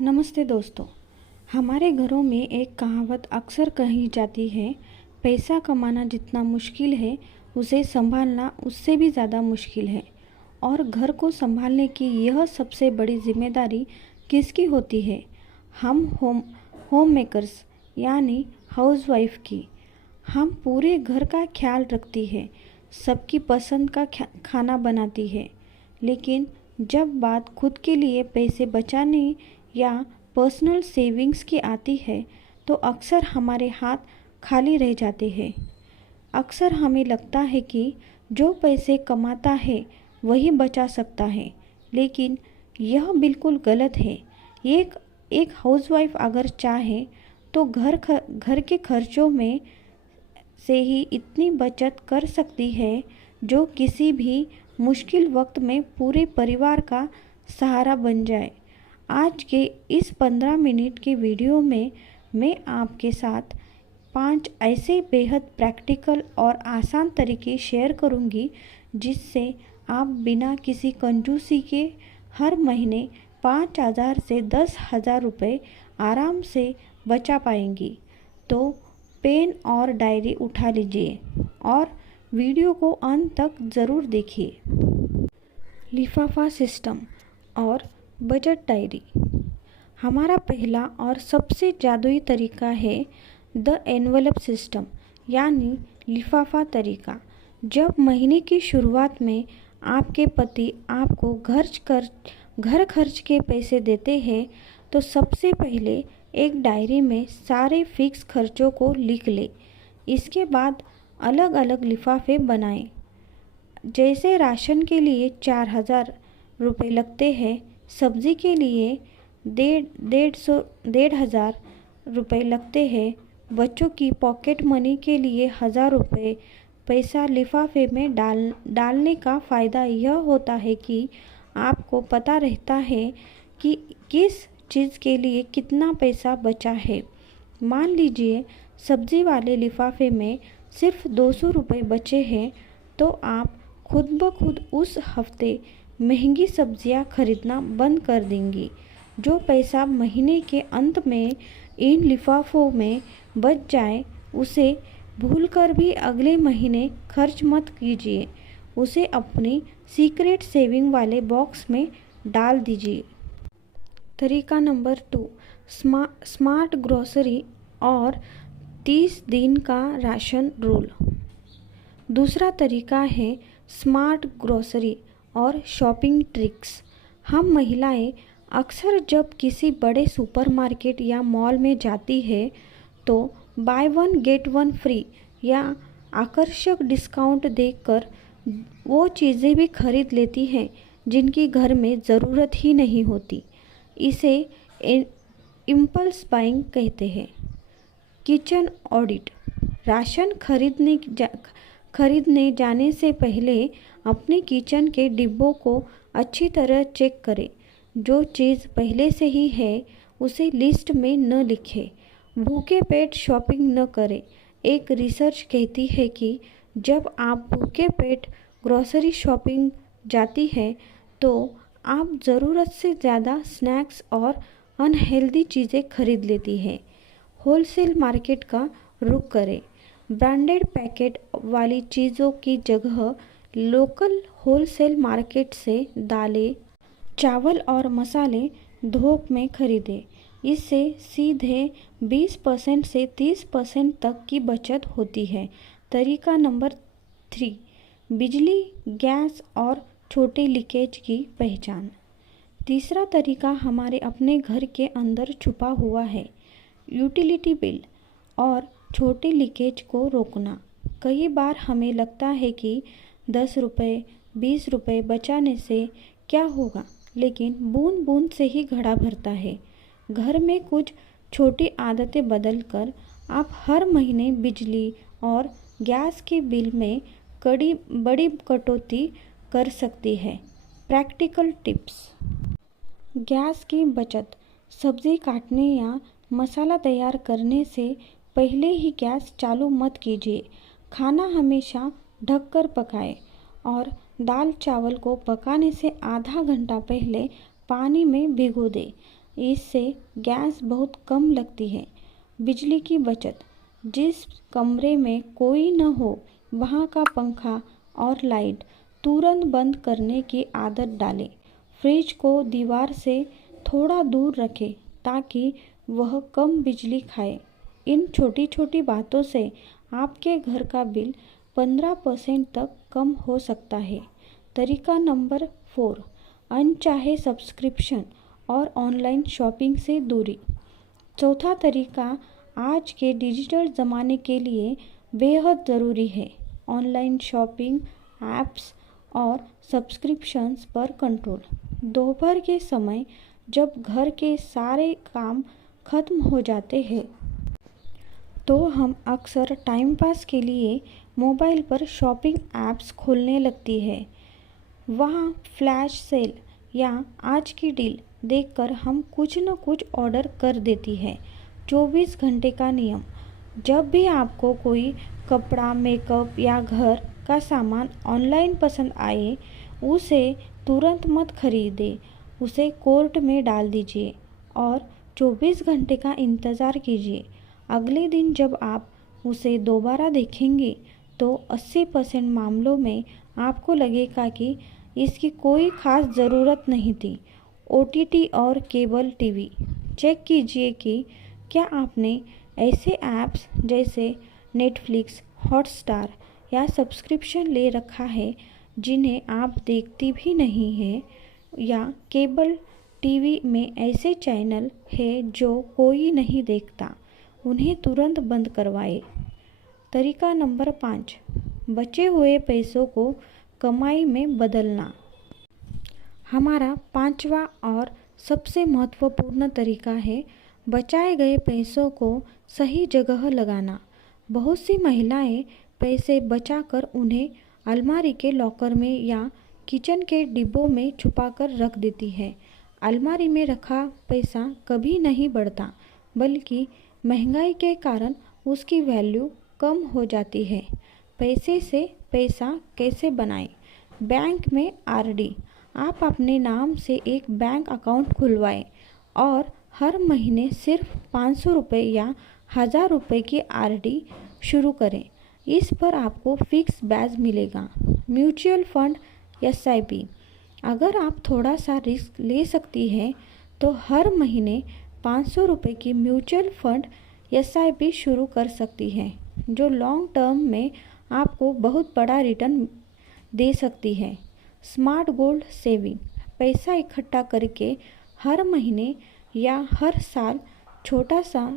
नमस्ते दोस्तों। हमारे घरों में एक कहावत अक्सर कही जाती है, पैसा कमाना जितना मुश्किल है उसे संभालना उससे भी ज़्यादा मुश्किल है। और घर को संभालने की यह सबसे बड़ी जिम्मेदारी किसकी होती है? हम होम मेकर्स यानी हाउसवाइफ की। हम पूरे घर का ख्याल रखती है, सबकी पसंद का खाना बनाती है, लेकिन जब बात खुद के लिए पैसे बचाने या पर्सनल सेविंग्स की आती है तो अक्सर हमारे हाथ खाली रह जाते हैं। अक्सर हमें लगता है कि जो पैसे कमाता है वही बचा सकता है, लेकिन यह बिल्कुल गलत है। एक हाउसवाइफ अगर चाहे तो घर के खर्चों में से ही इतनी बचत कर सकती है जो किसी भी मुश्किल वक्त में पूरे परिवार का सहारा बन जाए। आज के इस 15 मिनट के वीडियो में मैं आपके साथ 5 ऐसे बेहद प्रैक्टिकल और आसान तरीके शेयर करूंगी जिससे आप बिना किसी कंजूसी के हर महीने 5,000 से 10,000 रुपये आराम से बचा पाएंगी। तो पेन और डायरी उठा लीजिए और वीडियो को अंत तक ज़रूर देखिए। लिफाफा सिस्टम और बजट डायरी। हमारा पहला और सबसे जादुई तरीका है द एनवलप सिस्टम यानी लिफाफा तरीका। जब महीने की शुरुआत में आपके पति आपको घर खर्च के पैसे देते हैं तो सबसे पहले एक डायरी में सारे फिक्स खर्चों को लिख ले। इसके बाद अलग अलग लिफाफे बनाएं। जैसे राशन के लिए 4,000 रुपये लगते हैं, सब्जी के लिए 1,500 रुपये लगते हैं, बच्चों की पॉकेट मनी के लिए 1,000 रुपये। पैसा लिफाफे में डालने का फ़ायदा यह होता है कि आपको पता रहता है कि किस चीज़ के लिए कितना पैसा बचा है। मान लीजिए सब्जी वाले लिफाफे में सिर्फ 200 रुपये बचे हैं, तो आप खुद ब खुद उस हफ्ते महंगी सब्जियां खरीदना बंद कर देंगी। जो पैसा महीने के अंत में इन लिफाफों में बच जाए उसे भूलकर भी अगले महीने खर्च मत कीजिए, उसे अपनी सीक्रेट सेविंग वाले बॉक्स में डाल दीजिए। तरीका नंबर 2, स्मार्ट ग्रोसरी और 30 दिन का राशन रूल। दूसरा तरीका है स्मार्ट ग्रोसरी और शॉपिंग ट्रिक्स। हम महिलाएं अक्सर जब किसी बड़े सुपरमार्केट या मॉल में जाती है तो by one get one free या आकर्षक डिस्काउंट देखकर वो चीज़ें भी खरीद लेती हैं जिनकी घर में ज़रूरत ही नहीं होती। इसे इम्पल्स बाइंग कहते हैं। Kitchen audit. राशन खरीदने जाने से पहले अपने किचन के डिब्बों को अच्छी तरह चेक करें। जो चीज़ पहले से ही है उसे लिस्ट में न लिखें। भूखे पेट शॉपिंग न करें। एक रिसर्च कहती है कि जब आप भूखे पेट ग्रोसरी शॉपिंग जाती है तो आप ज़रूरत से ज़्यादा स्नैक्स और अनहेल्दी चीज़ें खरीद लेती हैं। होलसेल मार्केट का रुख करें। ब्रांडेड पैकेट वाली चीज़ों की जगह लोकल होलसेल मार्केट से दालें, चावल और मसाले थोक में खरीदें। इससे सीधे 20% से 30% तक की बचत होती है। तरीका नंबर 3, बिजली, गैस और छोटे लीकेज की पहचान। तीसरा तरीका हमारे अपने घर के अंदर छुपा हुआ है। यूटिलिटी बिल और छोटे लीकेज को रोकना। कई बार हमें लगता है कि 10 रुपये 20 रुपये बचाने से क्या होगा, लेकिन बूंद बूंद से ही घड़ा भरता है। घर में कुछ छोटी आदतें बदलकर आप हर महीने बिजली और गैस के बिल में बड़ी कटौती कर सकती है। Practical tips. गैस की बचत। सब्जी काटने या मसाला तैयार करने से पहले ही गैस चालू मत कीजिए। खाना हमेशा ढककर पकाएं और दाल चावल को पकाने से आधा घंटा पहले पानी में भिगो दें। इससे गैस बहुत कम लगती है। बिजली की बचत। जिस कमरे में कोई न हो वहाँ का पंखा और लाइट तुरंत बंद करने की आदत डालें। फ्रिज को दीवार से थोड़ा दूर रखें ताकि वह कम बिजली खाए। इन छोटी छोटी बातों से आपके घर का बिल 15% तक कम हो सकता है। तरीका नंबर 4, अनचाहे सब्सक्रिप्शन और ऑनलाइन शॉपिंग से दूरी। चौथा तरीका आज के डिजिटल ज़माने के लिए बेहद ज़रूरी है। ऑनलाइन शॉपिंग ऐप्स और सब्सक्रिप्शंस पर कंट्रोल। दोपहर के समय जब घर के सारे काम खत्म हो जाते हैं तो हम अक्सर टाइम पास के लिए मोबाइल पर शॉपिंग ऐप्स खोलने लगती है। वहाँ फ्लैश सेल या आज की डील देखकर हम कुछ न कुछ ऑर्डर कर देती है। 24 घंटे का नियम। जब भी आपको कोई कपड़ा, मेकअप या घर का सामान ऑनलाइन पसंद आए, उसे तुरंत मत खरीदें। उसे कोर्ट में डाल दीजिए और 24 घंटे का इंतज़ार कीजिए। अगले दिन जब आप उसे दोबारा देखेंगे तो 80% मामलों में आपको लगेगा कि इसकी कोई ख़ास ज़रूरत नहीं थी। OTT और केबल टीवी। चेक कीजिए कि क्या आपने ऐसे ऐप्स जैसे नेटफ्लिक्स, हॉटस्टार या सब्सक्रिप्शन ले रखा है जिन्हें आप देखती भी नहीं हैं, या केबल टीवी में ऐसे चैनल हैं जो कोई नहीं देखता, उन्हें तुरंत बंद करवाएं। तरीका नंबर 5, बचे हुए पैसों को कमाई में बदलना। हमारा पांचवा और सबसे महत्वपूर्ण तरीका है बचाए गए पैसों को सही जगह लगाना। बहुत सी महिलाएं पैसे बचाकर उन्हें अलमारी के लॉकर में या किचन के डिब्बों में छुपाकर रख देती है। अलमारी में रखा पैसा कभी नहीं बढ़ता, बल्कि महंगाई के कारण उसकी वैल्यू कम हो जाती है। पैसे से पैसा कैसे बनाएं? बैंक में RD। आप अपने नाम से एक बैंक अकाउंट खुलवाएं और हर महीने सिर्फ 500 रुपये या 1000 रुपये की RD शुरू करें। इस पर आपको फिक्स ब्याज मिलेगा। Mutual fund SIP। अगर आप थोड़ा सा रिस्क ले सकती हैं तो हर महीने 500 रुपये की म्यूचुअल फंड SIP शुरू कर सकती हैं, जो लॉन्ग टर्म में आपको बहुत बड़ा रिटर्न दे सकती है। Smart gold saving. पैसा इकट्ठा करके हर महीने या हर साल छोटा सा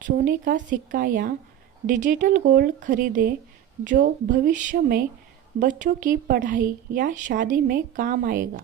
सोने का सिक्का या डिजिटल गोल्ड खरीदें, जो भविष्य में बच्चों की पढ़ाई या शादी में काम आएगा।